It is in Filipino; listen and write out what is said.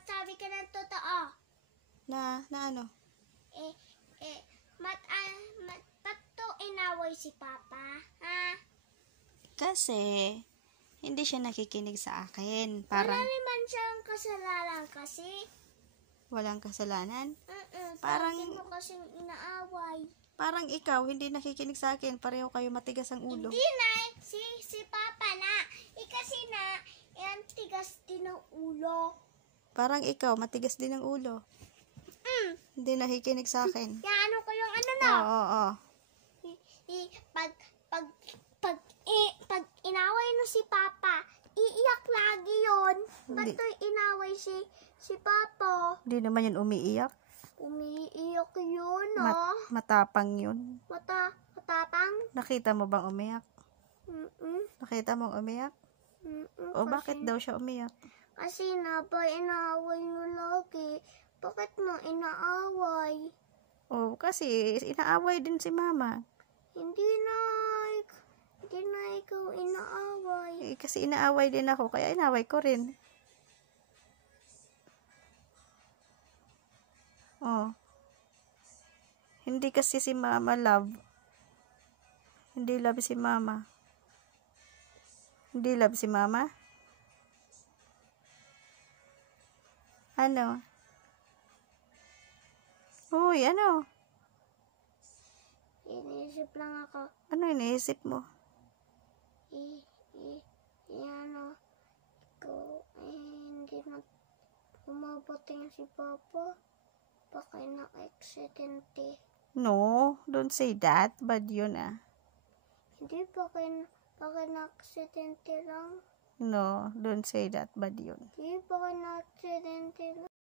magsabi ka ng totoo. Na ano? Ba't to inaway si Papa? Ha? Kasi, hindi siya nakikinig sa akin. Wala Parang, naman siyang kasalanan kasi. walang kasalanan. Parang Parang- mo kasing inaaway. Parang ikaw, hindi nakikinig sa akin. Pareho kayo matigas ang ulo. Hindi na, si Papa na. Kasi na, yan tigas din ng ulo. Parang ikaw, matigas din ang ulo. Hindi nakikinig sa akin. Yan, ano ko yung ano na? Oo. Pag inaway no si Papa, iiyak lagi yon. Ba't Hindi. to inaway si Papa? Hindi naman yun umiiyak. Umiiyak yun, oh. Matapang yun. Matapang? Nakita mo bang umiyak? Nakita mo umiyak? O bakit daw siya umiyak? Kasi na ba inaaway mo lagi? Bakit mo inaaway? O kasi inaaway din si mama. Hindi na ikaw inaaway. Kasi inaaway din ako, kaya inaaway ko rin. Oh. Hindi kasi si mama love. Hindi love si mama. Hindi love si mama? Ano? Uy, ano? Iniisip lang ako. Ano iniisip mo? Ano, hindi na umabuting si Papa. Baka na-aksidente. No, don't say that. Bad yun ah. Hindi, baka na-aksidente lang. No, don't say that. Bad yun. Hindi, baka na-aksidente lang.